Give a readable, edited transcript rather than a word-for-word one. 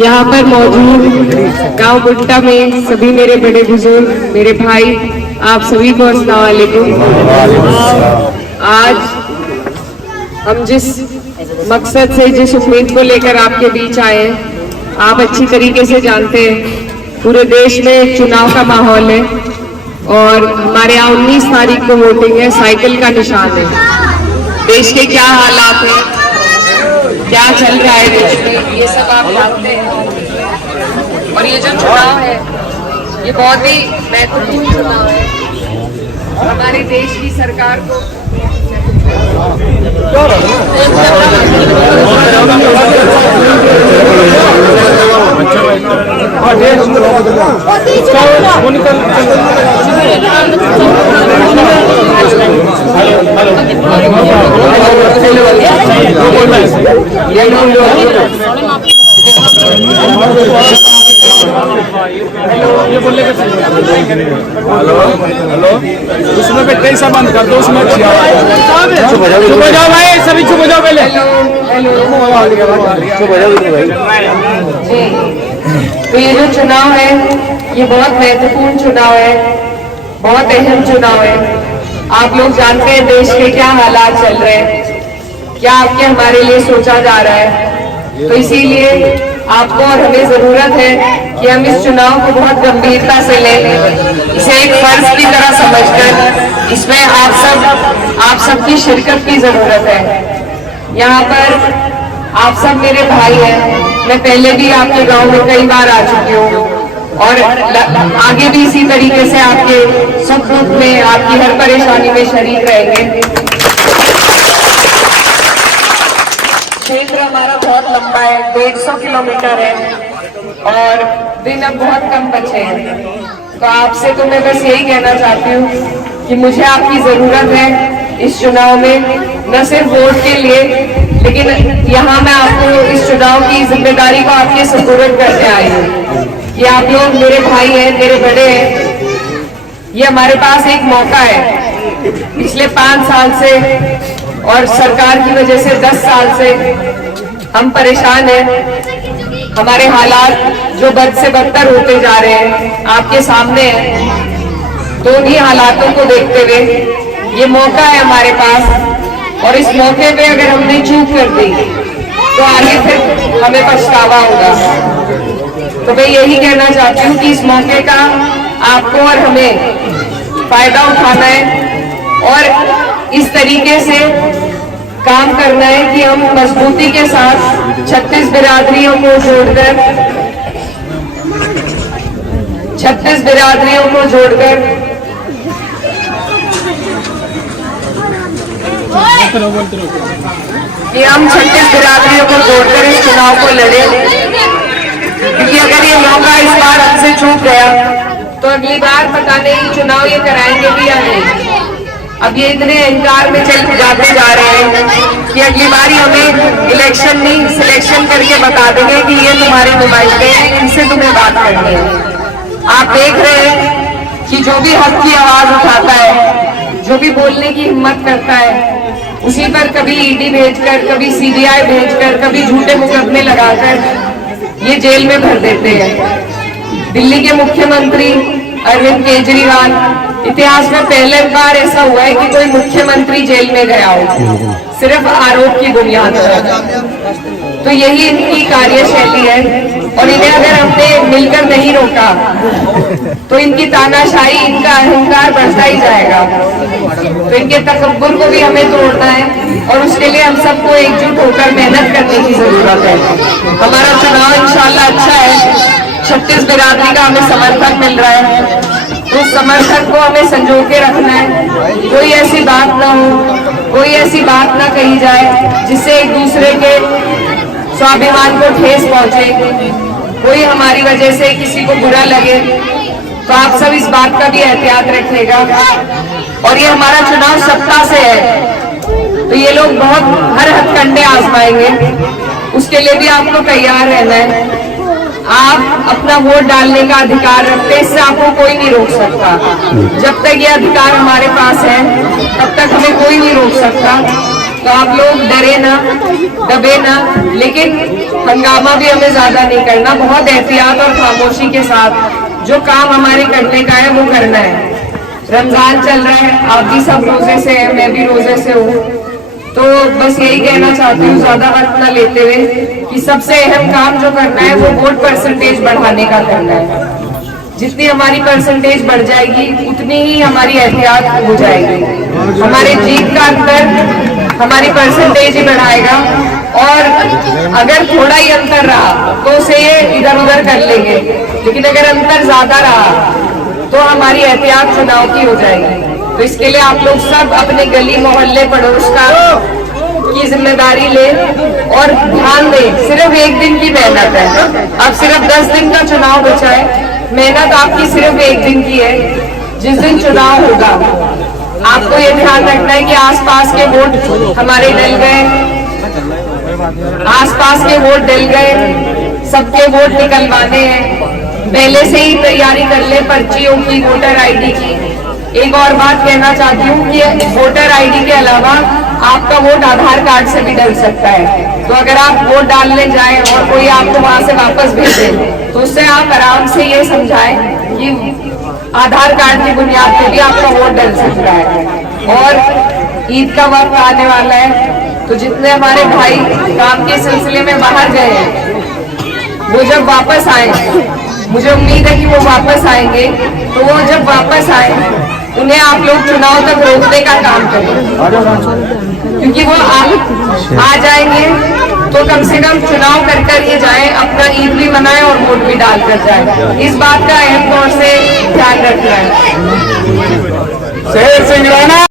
यहाँ पर मौजूद गांव बुट्टा में सभी मेरे बड़े बुजुर्ग, मेरे भाई, आप सभी को अस्सलाम वालेकुम। आज हम जिस मकसद से, जिस उम्मीद को लेकर आपके बीच आए हैं, आप अच्छी तरीके से जानते हैं पूरे देश में चुनाव का माहौल है और हमारे यहाँ 19 तारीख को वोटिंग है। साइकिल का निशान है। देश के क्या हालात हैं, क्या चल रहा है देश में, ये सब आप जानते हैं। और ये जो चुनाव है ये बहुत ही महत्वपूर्ण चुनाव है हमारे देश की सरकार को। हेलो उसमें पे कई सा बंद कर दो, उसमें चुप हो जाओ भाई, सभी चुप हो जाओ पहले। तो ये जो चुनाव है ये बहुत महत्वपूर्ण चुनाव है, बहुत अहम चुनाव है। आप लोग जानते हैं देश के क्या हालात चल रहे हैं, क्या आपके हमारे लिए सोचा जा रहा है। तो इसीलिए आपको और हमें जरूरत है कि हम इस चुनाव को बहुत गंभीरता से लें, इसे एक फर्ज की तरह समझकर इसमें आप सबकी शिरकत की जरूरत है। यहाँ पर आप सब मेरे भाई हैं। मैं पहले भी आपके गांव में कई बार आ चुकी हूँ और आगे भी इसी तरीके से आपके सुख दुख में, आपकी हर परेशानी में शरीक रहेंगे। क्षेत्र हमारा बहुत लंबा है, 150 किलोमीटर है और दिन अब बहुत कम बचे हैं। तो आपसे तो मैं बस यही कहना चाहती हूँ कि मुझे आपकी जरूरत है इस चुनाव में, न सिर्फ वोट के लिए, लेकिन यहाँ मैं आपको इस चुनाव की जिम्मेदारी को आपके सुपुर्द करने आई हूँ कि आप लोग मेरे भाई हैं, मेरे बड़े हैं। ये हमारे पास एक मौका है। पिछले 5 साल से और सरकार की वजह से 10 साल से हम परेशान हैं। हमारे हालात जो बद से बदतर होते जा रहे हैं आपके सामने हैं। तो उन्हीं हालातों को देखते हुए ये मौका है हमारे पास और इस मौके पे अगर हमने चूक कर दी तो आगे फिर हमें पछतावा होगा। तो मैं यही कहना चाहती हूँ कि इस मौके का आपको और हमें फायदा उठाना है और इस तरीके से काम करना है कि हम मजबूती के साथ 36 बिरादरियों को जोड़कर इस चुनाव को लड़े, क्योंकि अगर ये मौका इस बार हमसे चूक गया तो अगली बार पता नहीं चुनाव ये कराएंगे भी या नहीं। अब ये इतने अहंकार में चल जाते जा रहे हैं कि अगली बार हमें इलेक्शन नहीं, सिलेक्शन करके बता देंगे कि ये तुम्हारे नुमाइंदे हैं, इनसे तुम्हें बात करनी है। आप देख रहे हैं कि जो भी हक की आवाज उठाता है, जो भी बोलने की हिम्मत करता है, उसी पर कभी ईडी भेजकर, कभी सीबीआई भेजकर, कभी झूठे मुकदमे लगाकर ये जेल में भर देते हैं। दिल्ली के मुख्यमंत्री अरविंद केजरीवाल, इतिहास में पहले बार ऐसा हुआ है कि कोई मुख्यमंत्री जेल में गया हो सिर्फ आरोप की बुनियाद पर। तो यही इनकी कार्यशैली है और इन्हें अगर हमने मिलकर नहीं रोका तो इनकी तानाशाही, इनका अहंकार बढ़ता ही जाएगा। तो इनके तकब्बुर को भी हमें तोड़ना है और उसके लिए हम सबको एकजुट होकर मेहनत करने की जरूरत है। हमारा चुनाव इंशाल्लाह अच्छा है। 36 बिरादरी का हमें समर्थन मिल रहा है, तो उस समर्थन को हमें संजो के रखना है। कोई ऐसी बात ना हो, कोई ऐसी बात ना कही जाए जिससे एक दूसरे के स्वाभिमान को ठेस पहुंचे, कोई हमारी वजह से किसी को बुरा लगे। तो आप सब इस बात का भी एहतियात रखिएगा। और ये हमारा चुनाव सत्ता से है, तो ये लोग बहुत हर हथकंडे आजमाएंगे, उसके लिए भी आपको तैयार रहना है। आप अपना वोट डालने का अधिकार रखते हैं, इससे आपको कोई नहीं रोक सकता। जब तक ये अधिकार हमारे पास है तब तक हमें कोई नहीं रोक सकता। तो आप लोग डरे ना, दबे ना, लेकिन हंगामा भी हमें ज्यादा नहीं करना, बहुत एहतियात और खामोशी के साथ जो काम हमारे करने का है वो करना है। रमजान चल रहा है, आप भी सब रोजे से हैं, मैं भी रोजे से हूँ, तो बस यही कहना चाहती हूँ ज्यादा वक्त ना लेते हुए कि सबसे अहम काम जो करना है वो वोट परसेंटेज बढ़ाने का करना है। जितनी हमारी परसेंटेज बढ़ जाएगी उतनी ही हमारी एहतियात हो जाएगी। हमारे जीत का अंतर हमारी परसेंटेज ही बढ़ाएगा, और अगर थोड़ा ही अंतर रहा तो उसे इधर उधर कर लेंगे, लेकिन अगर अंतर ज्यादा रहा तो हमारी एहतियात चुनाव की हो जाएगी। तो इसके लिए आप लोग सब अपने गली मोहल्ले पड़ोस का की जिम्मेदारी ले और ध्यान दें। सिर्फ एक दिन की मेहनत है, अब सिर्फ 10 दिन का चुनाव बचा है, मेहनत आपकी सिर्फ एक दिन की है। जिस दिन चुनाव होगा आपको ये ध्यान रखना है कि आसपास के वोट हमारे डल गए, आसपास के वोट डल गए, सबके वोट निकलवाने हैं। पहले से ही तैयारी कर ले पर्चियों की, वोटर आईडी की। एक और बात कहना चाहती हूँ कि वोटर आईडी के अलावा आपका वोट आधार कार्ड से भी डल सकता है। तो अगर आप वोट डालने जाएं और कोई आपको वहां से वापस भेजे तो उससे आप आराम से ये समझाएं कि आधार कार्ड की बुनियाद पे भी आपका वोट डल सकता है। और ईद का वक्त आने वाला है, तो जितने हमारे भाई काम के सिलसिले में बाहर गए हैं वो जब वापस आए, मुझे उम्मीद है कि वो वापस आएंगे, तो वो जब वापस आए उन्हें आप लोग चुनाव तक रोकने का काम करें, क्योंकि वो आ जाएंगे तो कम से कम चुनाव कर ये जाएं, अपना ईद भी मनाएं और वोट भी डाल कर जाएं। इस बात का अहम तौर से ध्यान रखना है।